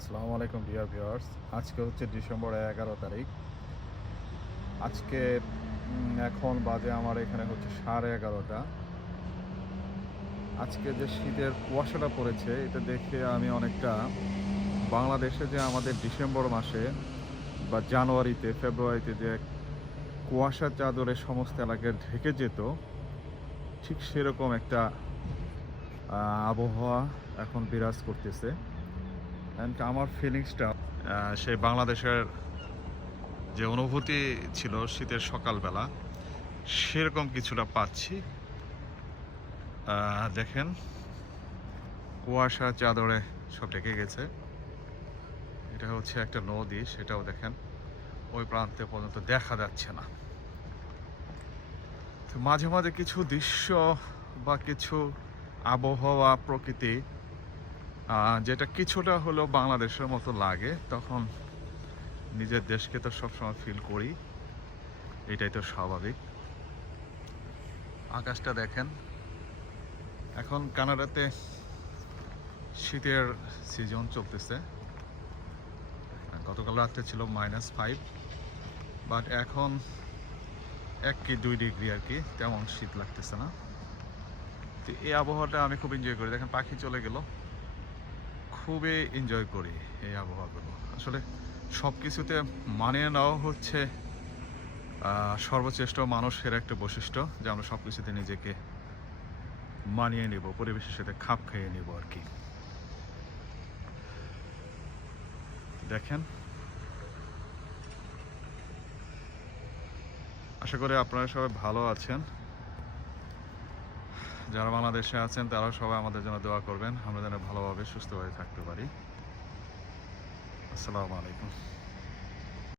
আসসালামু আলাইকুম dear viewers. আজকে হচ্ছে ডিসেম্বর 11 তারিখ। আজকে এখন বাজে আমার এখানে হচ্ছে 11:30। আজকে যে শীতের কুয়াশাটা পড়েছে এটা দেখে আমি অনেকটা বাংলাদেশে যে আমাদের ডিসেম্বর মাসে বা জানুয়ারিতে ফেব্রুয়ারিতে যে কুয়াশার চাদরে সমস্ত এলাকায় ঢেকে যেত, ঠিক সেরকম একটা আবহাওয়া এখন বিরাজ করতেছে। অ্যান্ড আমার ফিলিংসটা সেই বাংলাদেশের যে অনুভূতি ছিল শীতের সকালবেলা সেরকম কিছুটা পাচ্ছি। দেখেন, কুয়াশা চাদরে সব ঢেকে গেছে। এটা হচ্ছে একটা নদী, সেটাও দেখেন ওই প্রান্তে পর্যন্ত দেখা যাচ্ছে না। তো মাঝে মাঝে কিছু দৃশ্য বা কিছু আবহাওয়া প্রকৃতি যেটা কিছুটা হলেও বাংলাদেশের মতো লাগে, তখন নিজের দেশকে তো সবসময় ফিল করি, এটাই তো স্বাভাবিক। আকাশটা দেখেন, এখন কানাডাতে শীতের সিজন চলতেছে। গতকাল রাত্রে ছিল -5, বাট এখন 1 কি 2 ডিগ্রি আর কি, তেমন শীত লাগতেছে না। তো এই আবহাওয়াটা আমি খুব এনজয় করি। দেখেন পাখি চলে গেল, খুবই এনজয় করি এই আবহাওয়াগুলো। আসলে সব কিছুতে মানিয়ে নেওয়া হচ্ছে সর্বশ্রেষ্ঠ মানুষের একটা বৈশিষ্ট্য, যে আমরা সব কিছুতে নিজেকে মানিয়ে নেব, পরিবেশের সাথে খাপ খাইয়ে নেব আর কি। দেখেন, আশা করি আপনারা সবাই ভালো আছেন। যারা বাংলাদেশে আছেন তারাও সবাই আমাদের জন্য দোয়া করবেন, আমরা যেন ভালোভাবে সুস্থভাবে থাকতে পারি। আসসালামু আলাইকুম।